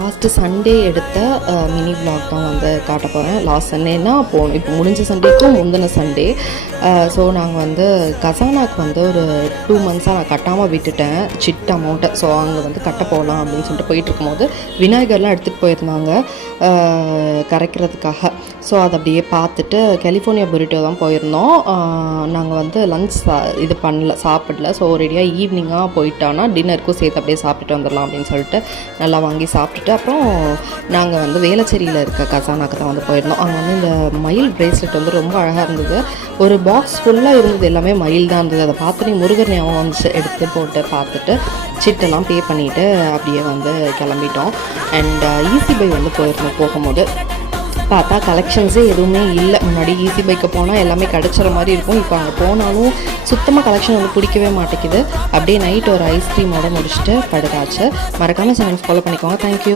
Last Sunday எடுத்த mini vlog தான் வந்து காட்ட போகிறேன். லாஸ்ட் சண்டேனா போகணும், இப்போ முடிஞ்ச சண்டேக்கும் முந்தின சண்டே. ஸோ நாங்கள் வந்து கசானாக்கு வந்து ஒரு 2 மந்த்ஸாக நான் கட்டாமல் விட்டுட்டேன் சிட் அமௌண்ட்டை. ஸோ அங்கே வந்து கட்ட போகலாம் அப்படின்னு சொல்லிட்டு போயிட்டுருக்கும்போது விநாயகர்லாம் எடுத்துகிட்டு போயிருந்தாங்க கரைக்கிறதுக்காக. ஸோ அதை அப்படியே பார்த்துட்டு கலிஃபோர்னியா புரிட்டோ தான் போயிருந்தோம். நாங்கள் வந்து லன்ச் இது பண்ணல, சாப்பிடல. ஸோ ரெடியாக ஈவினிங்காக போயிட்டோன்னா டின்னருக்கும் சேர்த்து அப்படியே சாப்பிட்டுட்டு வந்துடலாம் அப்படின்னு சொல்லிட்டு நல்லா வாங்கி சாப்பிட்டுட்டு அப்புறம் நாங்கள் வந்து வேளச்சேரியில் இருக்க கசானாக்கு தான் வந்து போயிருந்தோம். அங்கே வந்து இந்த மயில் பிரேஸ்லெட் வந்து ரொம்ப அழகாக இருந்தது. ஒரு பாக்ஸ் ஃபுல்லாக இருந்தது, எல்லாமே மயில் தான் இருந்தது. அதை பார்த்துட்டு முருகர் ஞாபகம் வந்துச்சு, எடுத்து போட்டு பார்த்துட்டு சிட்டெல்லாம் பே பண்ணிவிட்டு அப்படியே வந்து கிளம்பிட்டோம். அண்ட் ஈஸி பை வந்து போயிருந்தோம். போகும்போது பார்த்தா கலெக்ஷன்ஸே எதுவுமே இல்லை. முன்னாடி ஈஸி பைக்கு போனால் எல்லாமே கிடச்சிற மாதிரி இருக்கும். இப்போ அங்கே போனாலும் சுத்தமாக கலெக்ஷன் வந்து பிடிக்கவே மாட்டேங்குது. அப்படியே நைட் ஒரு ஐஸ்கிரீமோடு முடிச்சுட்டு படுத்தாச்சு. மறக்காமல் சேனல் ஃபாலோ பண்ணிக்கோங்க. தேங்க்யூ.